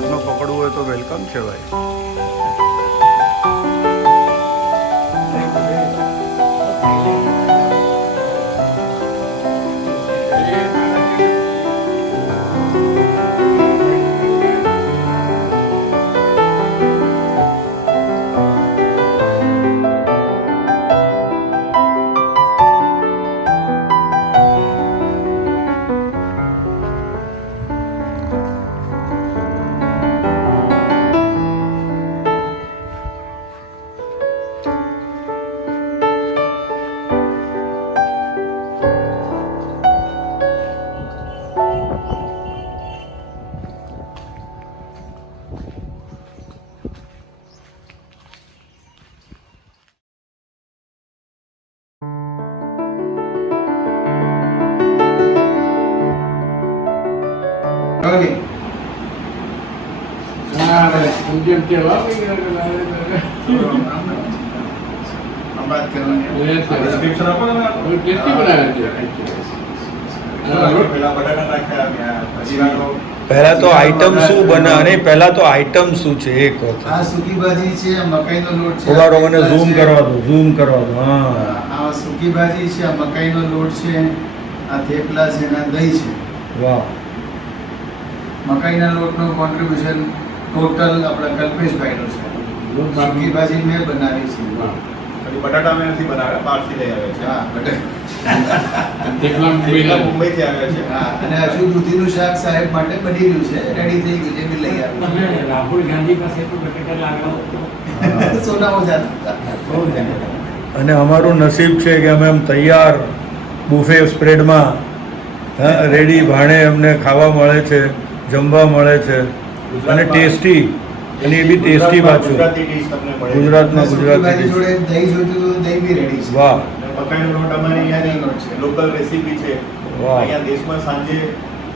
હાથમાં પકડવું હોય તો વેલકમ છે ભાઈ. પહેલા તો આઈટમ શું બને અને પહેલા તો આઈટમ શું છે એક વખત. આ સૂકી ભાજી છે, મકાઈનો લોટ છે. થોડા મને ઝૂમ કરવા દો. હા, આ સૂકી ભાજી છે, આ મકાઈનો લોટ છે, આ થેપલા છે અને આ દહીં છે. વાહ. મકાઈના લોટનો કોન્ટ્રીબ્યુશન ટોટલ આપણા કલ્પેશભાઈનો છે. સૂકી ભાજી મેં બનાવી છે. બટાટા મેં નથી બનાવ્યા, બહારથી લઈ આવ્યા છે. હા, થેપલા મુંબઈથી આવ્યા છે. હા, અને હજુ દૂધીનું શાક સાહેબ માટે બની રહ્યું છે, રેડી થઈ ગયું છે, મેં લઈ આવ્યું. રાહુલ ગાંધી પાસે તો બટેટા લાગવા સોનાઓ જાતા. અને અમારું નસીબ છે કે અમે એમ તૈયાર બુફે સ્પ્રેડમાં રેડી ભાણે અમને ખાવા મળે છે, જમવા મળે છે અને ટેસ્ટી, અને એ બી ટેસ્ટી પાછું. ગુજરાતી ડીશ તમને મળે છે. ગુજરાતમાં સૂકી ગુજરાતી ભાજી dish. જોડે દહીં જોઈતું તો દહીં બી રેડી છે. વાહ. મકાઈનો લોટ અમારી અહીંયાની લોકલ રેસીપી છે. વાહ. અહીંયા દેશમાં સાંજે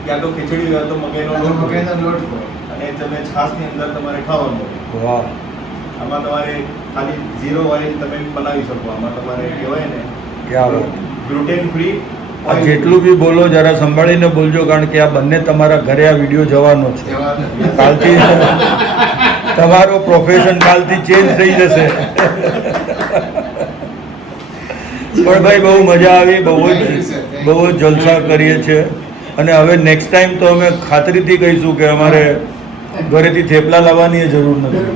ક્યાં તો ખીચડી હોય તો મકાઈનો આ તો લોટ હોય. મકાઈનો લોટ હોય. અને તમે છાશની અંદર તમારે ખાવાનું હોય. વાહ. આમાં તમારે ખાલી ઝીરો ઓઇલ તમે બનાવી શકો. આમાં તમારે કહેવાય ને ક્યાં વાત. Gluten free. આ જેટલું બી બોલો જરા સંભાળીને બોલજો, કારણ કે આ બંને તમારા ઘરે આ વિડીયો જવાનો છે. કાલથી તમારો પ્રોફેશન કાલથી ચેન્જ થઈ જશે. પણ ભાઈ બહુ મજા આવી, બહુ જ જલસા કરીએ છીએ. અને હવે નેક્સ્ટ ટાઈમ તો અમે ખાતરીથી કહીશું કે અમારે ઘરેથી થેપલા લાવવાની જરૂર નથી.